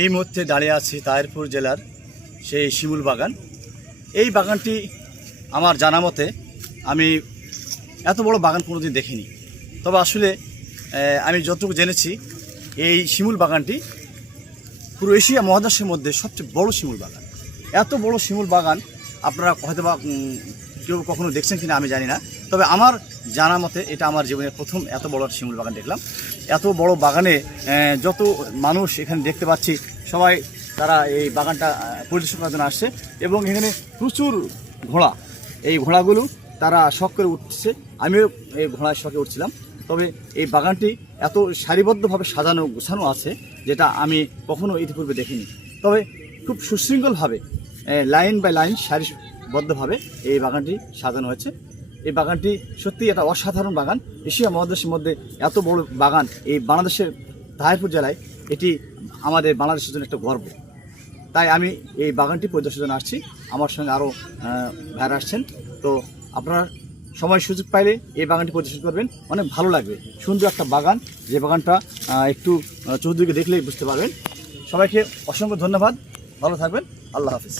এই মুহূর্তে দাঁড়িয়ে আছি তাহিরপুর জেলার সেই শিমুল বাগান। এই বাগানটি আমার জানা মতে আমি এত বড় বাগান কোনোদিন দেখিনি। তবে আসলে আমি যতটুকু জেনেছি এই শিমুল বাগানটি পুরো এশিয়া মহাদেশের মধ্যে সবচেয়ে বড় শিমুল বাগান। এত বড় শিমুল বাগান আপনারা হয়তো বা কেউ কখনো দেখছেন কিনা আমি জানি না, তবে আমার জানা মতে এটা আমার জীবনের প্রথম এত বড় শিমুল বাগান দেখলাম। এত বড় বাগানে যত মানুষ এখানে দেখতে পাচ্ছি সবাই তারা এই বাগানটা পরিদর্শন করার জন্য আসছে এবং এখানে প্রচুর ঘোড়া, এই ঘোড়াগুলো তারা শখ করে উঠছে। আমিও এই ঘোড়ার শখে উঠছিলাম। তবে এই বাগানটি এত সারিবদ্ধভাবে সাজানো গোছানো আছে যেটা আমি কখনো ইতিপূর্বে দেখিনি। তবে খুব সুশৃঙ্খলভাবে লাইন বাই লাইন সারিবদ্ধভাবে এই বাগানটি সাজানো হয়েছে। এই বাগানটি সত্যি একটা অসাধারণ বাগান। এশিয়া মহাদেশের মধ্যে এত বড় বাগান এই বাংলাদেশের তাহিরপুর জেলায়, এটি আমাদের বাংলাদেশের জন্য একটা গর্ব। তাই আমি এই বাগানটি পরিদর্শনের জন্য আসছি। আমার সঙ্গে আরও ভাইরা আসছেন। তো আপনারা সময় সুযোগ পাইলে এই বাগানটি পরিদর্শন করবেন, অনেক ভালো লাগবে। সুন্দর একটা বাগান, যে বাগানটা একটু চৌধুরীকে দেখলেই বুঝতে পারবেন। সবাইকে অসংখ্য ধন্যবাদ, ভালো থাকবেন, আল্লাহ হাফিজ।